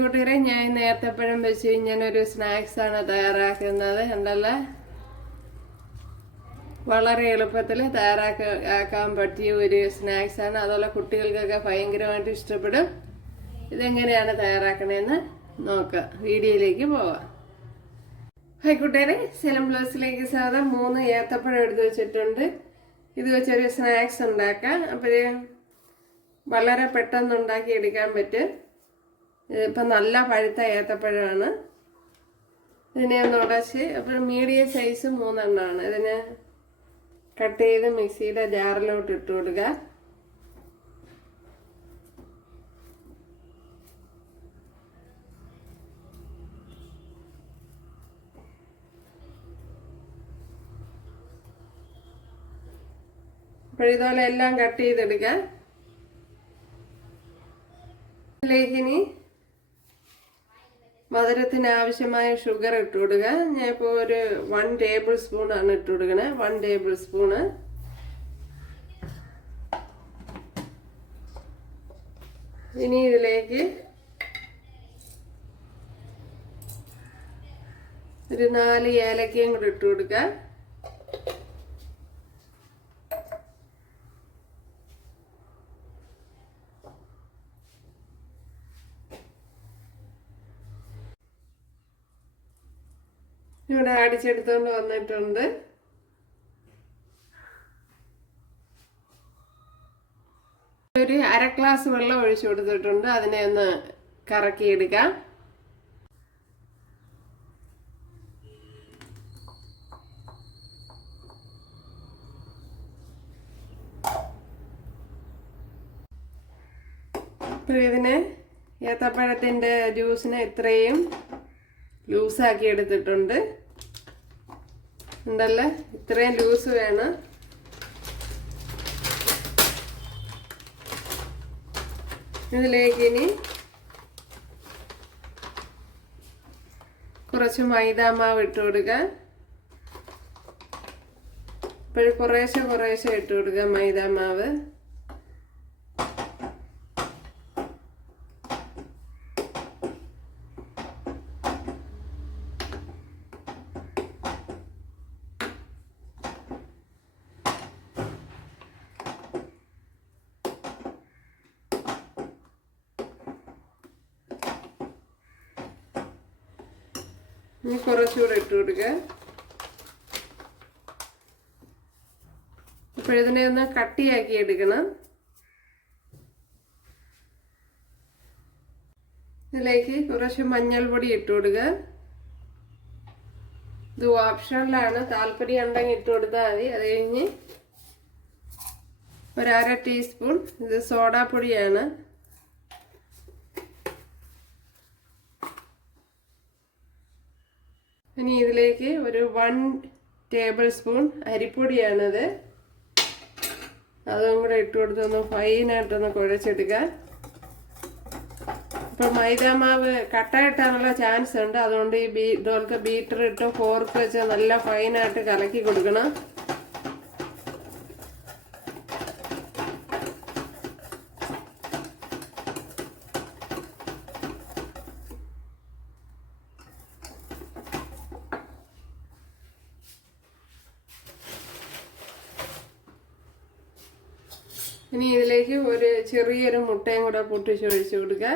കൂട്ടുകാരെ ഞാൻ നേരത്തെ നേരത്തെപ്പഴം വെച്ച് ഞാനൊരു സ്നാക്സ് ആണ് തയ്യാറാക്കുന്നത്. എന്തല്ല? വളരെ എളുപ്പത്തിൽ തയ്യാറാക്കാൻ പറ്റിയ ഒരു സ്നാക്സാണ് അതുപോലെ കുട്ടികൾക്കൊക്കെ ഭയങ്കരമായിട്ട് ഇഷ്ടപ്പെടും. ഇതെങ്ങനെയാണ് തയ്യാറാക്കണേന്ന് നോക്കാം. വീഡിയോയിലേക്ക് പോവാം. ഹായ് കൂട്ടുകാരെ സെലം ബ്ലൗസിലേക്ക് സാധാ മൂന്ന് ഏത്തപ്പഴം എടുത്ത് വെച്ചിട്ടുണ്ട്. ഇത് വെച്ചൊരു സ്നാക്സ് ഉണ്ടാക്കാം. അപ്പോൾ വളരെ പെട്ടെന്ന് ഉണ്ടാക്കി എടുക്കാൻ പറ്റും. ഇതിപ്പോൾ നല്ല പഴുത്ത ഏത്തപ്പഴമാണ്. ഇതിനെ ഒന്ന് ഉടച്ച് അപ്പോൾ മീഡിയം സൈസ് മൂന്നെണ്ണമാണ് ഇതിന് കട്ട് ചെയ്ത് മിക്സിയുടെ ജാറിലോട്ട് ഇട്ട് കൊടുക്കുക അപ്പോൾ ഇതുപോലെ എല്ലാം കട്ട് ചെയ്തെടുക്കുക ഇതിലേക്ക് ഇനി ആവശ്യമായ ഷുഗർ ഇട്ട് കൊടുക്കുക ഞാൻ ഇപ്പോൾ ഒരു വൺ ടേബിൾ സ്പൂൺ ആണ് ഇട്ട് കൊടുക്കണേ വൺ ടേബിൾ സ്പൂണ് ഇനി ഇതിലേക്ക് ഒരു നാല് ഏലക്കയും കൂടെ ഇട്ട് കൊടുക്കുക ഇവിടെ അടിച്ചെടുത്തോണ്ട് വന്നിട്ടുണ്ട്. ഒരു അര ഗ്ലാസ് വെള്ളം ഒഴിച്ചു കൊടുത്തിട്ടുണ്ട്. അതിനെ ഒന്ന് കറക്കിയെടുക്കാം. അപ്പോൾ ഇതിനെ ഏത്തപ്പഴത്തിന്റെ ജ്യൂസിനെ ഇത്രയും ലൂസാക്കി എടുത്തിട്ടുണ്ട്. ഉണ്ടല്ലേ? ഇത്രയും ലൂസ് വേണം. ഇതിലേക്ക് ഇനി കുറച്ച് മൈദാമാവ് ഇട്ട് കൊടുക്കുക ഇപ്പോഴും കുറേശ്ശെ കുറേശ്ശെ ഇട്ട് കൊടുക്കുക മൈദാമാവ് ഇനി കുറച്ചുകൂടെ ഇട്ട് കൊടുക്കുക അപ്പോൾ ഇതിനെ ഒന്ന് കട്ടിയാക്കി എടുക്കണം. ഇതിലേക്ക് കുറച്ച് മഞ്ഞൾപ്പൊടി ഇട്ട് കൊടുക്കുക ഇത് ഓപ്ഷനിലാണ്. താല്പര്യം ഉണ്ടെങ്കിൽ ഇട്ട് കൊടുത്താൽ മതി. അത് കഴിഞ്ഞ് ഒരര ടീസ്പൂൺ ഇത് സോഡാപ്പൊടിയാണ്. ഇനി ഇതിലേക്ക് ഒരു വൺ ടേബിൾ സ്പൂൺ അരിപ്പൊടിയാണത്. അതും കൂടെ ഇട്ട് കൊടുത്തൊന്ന് ഫൈനായിട്ടൊന്ന് കുഴച്ചെടുക്കുക ഇപ്പം മൈദാമാവ് മാവ് കിട്ടാനുള്ള ചാൻസ് ഉണ്ട്. അതുകൊണ്ട് ഈ ബീ ഇതുപോലത്തെ ബീറ്റർ ഇട്ട് ഫോർക്ക് വെച്ച് നല്ല ഫൈനായിട്ട് കലക്കി കൊടുക്കണം. ഇനി ഇതിലേക്ക് ഒരു ചെറിയൊരു മുട്ടയും കൂടെ പൊട്ടിച്ച് ഒഴിച്ചു കൊടുക്കുക.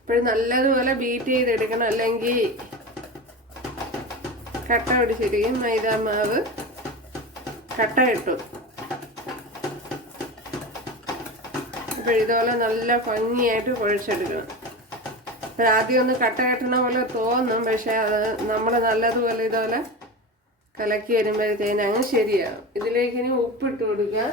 ഇപ്പോഴും നല്ലതുപോലെ ബീറ്റ് ചെയ്തെടുക്കണം. അല്ലെങ്കിൽ കട്ട പിടിച്ചിരിക്കും. മൈദാ മാവ് കട്ട കിട്ടും അപ്പോൾ നല്ല ഭംഗിയായിട്ട് കുഴച്ചെടുക്കണം. ആദ്യം ഒന്ന് കട്ട കെട്ടണ പോലെ തോന്നും. പക്ഷെ അത് നമ്മൾ നല്ലതുപോലെ ഇതുപോലെ കലക്കി വരുമ്പോഴത്തേന് അങ്ങ് ശരിയാകും ഇതിലേക്ക് ഇനി ഉപ്പിട്ട് കൊടുക്കുക.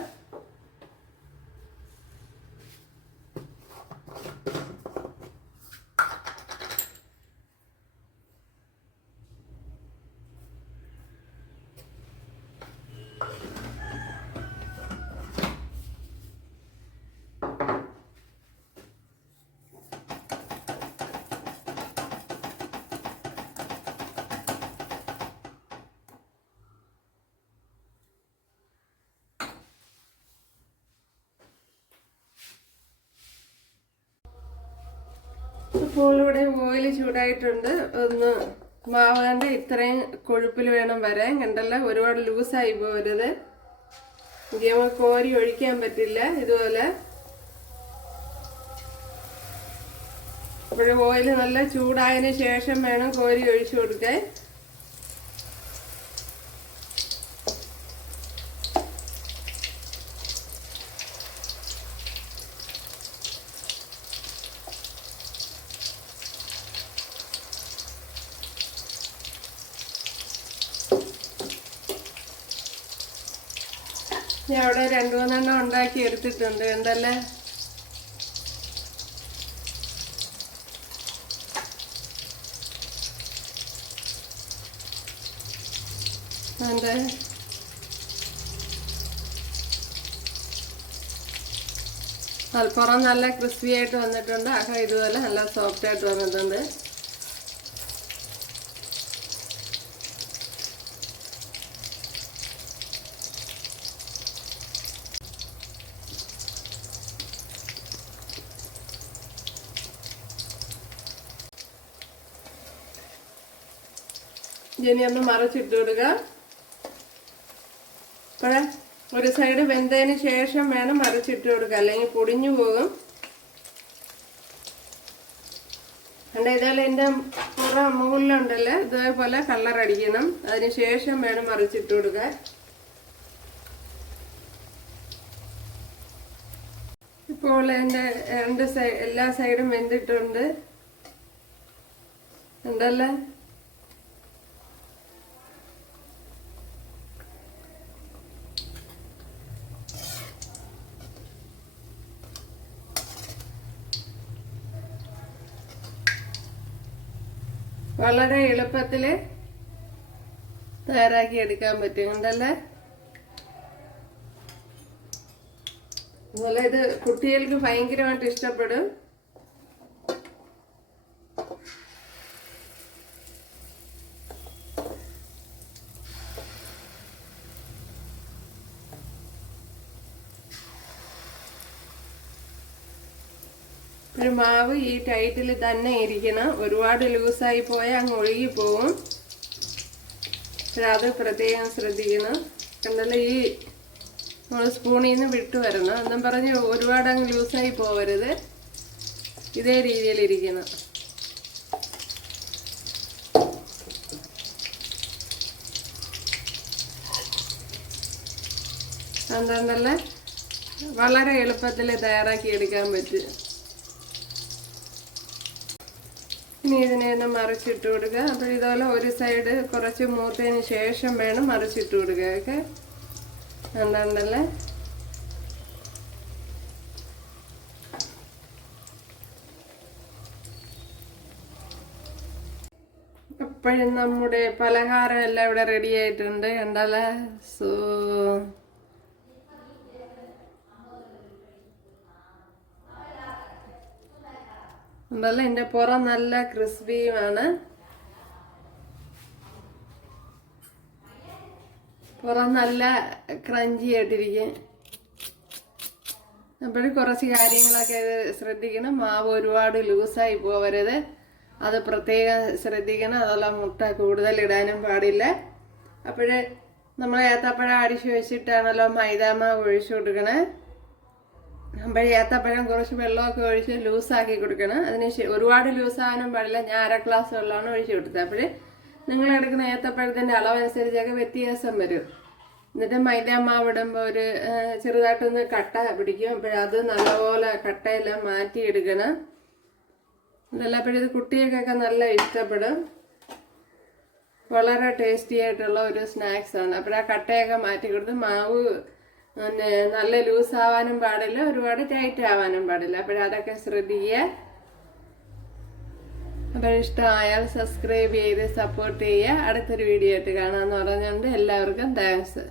ഇപ്പോൾ ഇവിടെ ഓയിൽ ചൂടായിട്ടുണ്ട്. ഒന്ന് മാവാണ്ട് ഇത്രയും കൊഴുപ്പിൽ വേണം വരാൻ. കണ്ടല്ല ഒരുപാട് ലൂസായി പോരുത്. ഇത് നമുക്ക് കോരി ഒഴിക്കാൻ പറ്റില്ല ഇതുപോലെ. ഇപ്പോഴും ഓയിൽ നല്ല ചൂടായതിനു ശേഷം വേണം കോരി ഒഴിച്ചു കൊടുക്കാൻ. ഞാൻ അവിടെ രണ്ടു മൂന്നെണ്ണം ഉണ്ടാക്കി എടുത്തിട്ടുണ്ട്. എന്തല്ലേ? എന്താ? പുറം നല്ല ക്രിസ്പി ആയിട്ട് വന്നിട്ടുണ്ട്. അകം ഇതുപോലെ നല്ല സോഫ്റ്റ് ആയിട്ട് വന്നിട്ടുണ്ട്. ഇനി ഒന്ന് മറിച്ചിട്ട് കൊടുക്കുക ഒരു സൈഡ് വെന്തതിന് ശേഷം വേണം മറിച്ചിട്ട് കൊടുക്കുക അല്ലെങ്കിൽ പൊടിഞ്ഞു പോകും. കണ്ട ഇതേപോലെ എന്റെ പുറ മുകളിലുണ്ടല്ലോ? ഇതേപോലെ കളർ അടിക്കണം. അതിന് ശേഷം വേണം മറിച്ചിട്ട് കൊടുക്കാൻ ഇപ്പോൾ എന്റെ രണ്ട് സൈഡ് എല്ലാ സൈഡും വെന്തിട്ടുണ്ട്. ഉണ്ടല്ലേ? വളരെ എളുപ്പത്തിൽ തയ്യാറാക്കി എടുക്കാൻ പറ്റും. ഉണ്ടല്ലേ അതുപോലെ ഇത് കുട്ടികൾക്ക് ഭയങ്കരമായിട്ട് ഇഷ്ടപ്പെടും. ഒരു മാവ് ഈ ടൈറ്റിൽ തന്നെ ഇരിക്കണം. ഒരുപാട് ലൂസായി പോയാൽ അങ്ങ് ഒഴുകി പോവും. അത് പ്രത്യേകം ശ്രദ്ധിക്കണം. കണ്ടല്ലോ ഈ നമ്മൾ സ്പൂണിൽ നിന്ന് വിട്ടു വരണം. എന്നും പറഞ്ഞ് ഒരുപാട് അങ്ങ് ലൂസായി പോവരുത്. ഇതേ രീതിയിലിരിക്കണം എന്താണ്ടല്ലേ വളരെ എളുപ്പത്തിൽ തയ്യാറാക്കി എടുക്കാൻ പറ്റും. ഇനി ഇതിനെ ഒന്ന് മറിച്ചിട്ട് കൊടുക്കുക. അപ്പോൾ ഇതുപോലെ ഒരു സൈഡ് കുറച്ച് മൂത്തതിന് ശേഷം വേണം മറിച്ചിട്ട് കൊടുക്കുക. ഓക്കെ? എന്താണ്ടല്ലേ അപ്പോഴും നമ്മുടെ പലഹാരം എല്ലാം ഇവിടെ റെഡി ആയിട്ടുണ്ട്. കണ്ടല്ലേ? സോ ഉണ്ടല്ലോ? എന്റെ പുറം നല്ല ക്രിസ്പിയുമാണ്. പുറം നല്ല ക്രഞ്ചി ആയിട്ടിരിക്കും. അപ്പോഴും കുറച്ച് കാര്യങ്ങളൊക്കെ ഇത് ശ്രദ്ധിക്കണം. മാവ് ഒരുപാട് ലൂസായി പോവരുത്. അത് പ്രത്യേകം ശ്രദ്ധിക്കണം. അതുപോലെ മുട്ട കൂടുതൽ ഇടാനും പാടില്ല. അപ്പോഴ് നമ്മൾ ഏത്തപ്പഴം അടിച്ചു വെച്ചിട്ടാണല്ലോ മൈദാമാവ് ഒഴിച്ചു കൊടുക്കണേ. അപ്പോൾ പഴം കുറച്ച് വെള്ളമൊക്കെ ഒഴിച്ച് ലൂസാക്കി കൊടുക്കണം. അതിന് ഒരുപാട് ലൂസാകാനും പാടില്ല. ഞാൻ അര ഗ്ലാസ് വെള്ളമാണ് ഒഴിച്ച് കൊടുത്തത്. അപ്പോൾ നിങ്ങൾ എടുക്കുന്ന ഏത്തപ്പഴത്തിന്റെ അളവനുസരിച്ചൊക്കെ വ്യത്യാസം വരും. എന്നിട്ട് മൈദ ഇടുമ്പോൾ ഒരു ചെറുതായിട്ടൊന്ന് കട്ട പിടിക്കും. അപ്പോഴത് നല്ലപോലെ കട്ടയെല്ലാം മാറ്റിയെടുക്കണം. അതല്ല അപ്പോഴിത് കുട്ടികൾക്കൊക്കെ നല്ല ഇഷ്ടപ്പെടും. വളരെ ടേസ്റ്റി ആയിട്ടുള്ള ഒരു സ്നാക്സാണ് ആ കട്ടയൊക്കെ മാറ്റി കൊടുത്ത് മാവ് പിന്നെ നല്ല ലൂസ് ആവാനും പാടില്ല ഒരുപാട് ടൈറ്റ് ആവാനും പാടില്ല. അപ്പോൾ അതൊക്കെ ശ്രദ്ധിക്കുക. അപ്പോൾ ഇഷ്ടമായാൽ സബ്സ്ക്രൈബ് ചെയ്ത് സപ്പോർട്ട് ചെയ്യുക. അടുത്തൊരു വീഡിയോ ആയിട്ട് കാണാമെന്ന് പറഞ്ഞുകൊണ്ട് എല്ലാവർക്കും താങ്ക്സ്.